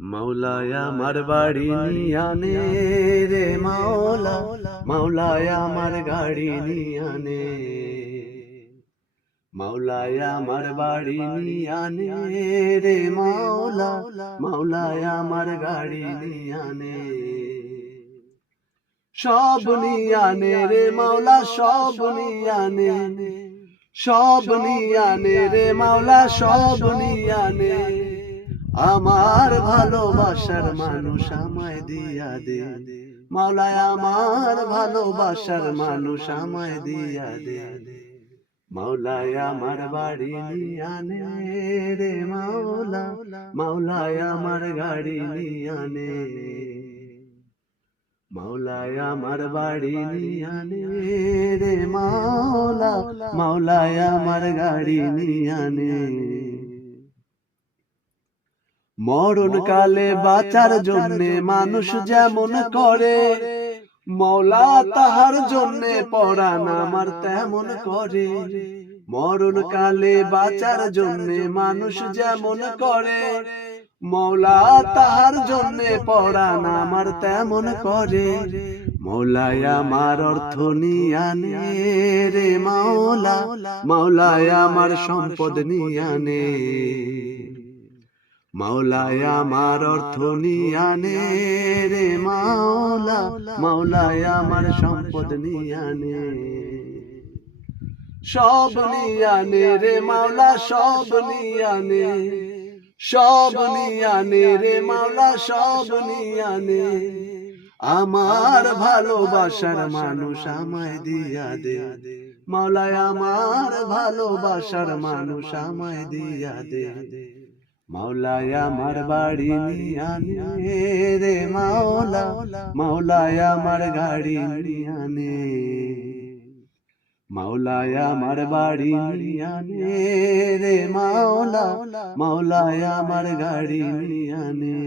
মাওলায় আমার বাড়ি নিয়ানে রে মাওলা, মাওলায় আমার গাড়ি নিয়ানে, মাওলায় আমার বাড়ি নিয়ানে রে মাওলা, মাওলায় আমার গাড়ি নিয়ানে। সব নিয়ানে রে মাওলা, সব নিয়ানে, সব নিয়ানে রে মাওলা, সব নিয়ানে। আমার ভালোবাসার মানুষ আমায় দিয়া দে মাওলায়, আমার ভালোবাসার মানুষ আমায় দিয়া দে। মাওলায় আমার বাড়ি নিয়ানে রে মাওলা, মাওলায় আমার গাড়ি নিয়ানে, মাওলায় আমার বাড়ি নিয়ানে রে মাওলা, মাওলায় আমার গাড়ি নিয়ানে। মরণ কালে বাঁচার জন্যে মানুষ যেমন করে, মওলা তাহার জন্যে পরাণ আমার তেমন করে। মরণ কালে বাঁচার জন্যে মানুষ যেমন করে, মওলা তাহার জন্যে পরাণ আমার তেমন করে। মওলায় আমার অর্থ নিয়ানে রে মাওলা, মাওলায় আমার সম্পদ নিয়ানে, মাওলায় আমার অর্থ নিয়ানে রে মাওলা, মাওলায় আমার সম্পদ নিয়ানে। সব নিয়ানে রে মাওলা, সব নিয়ানে, সব নিয়ানে রে মাওলা, সব নিয়ানে। আমার ভালোবাসার মানুষ আমায় দিয়া দে মাওলায়, আমার ভালোবাসার মানুষ আমায় দিয়া দে। মাওলায় আমার বাড়ি নিয়ানে রে মাওলা, মাওলায় আমার গাড়ি নিয়ানে, মাওলায় আমার বাড়ি নিয়ানে রে মাওলা, মাওলায় আমার গাড়ি নিয়ানে।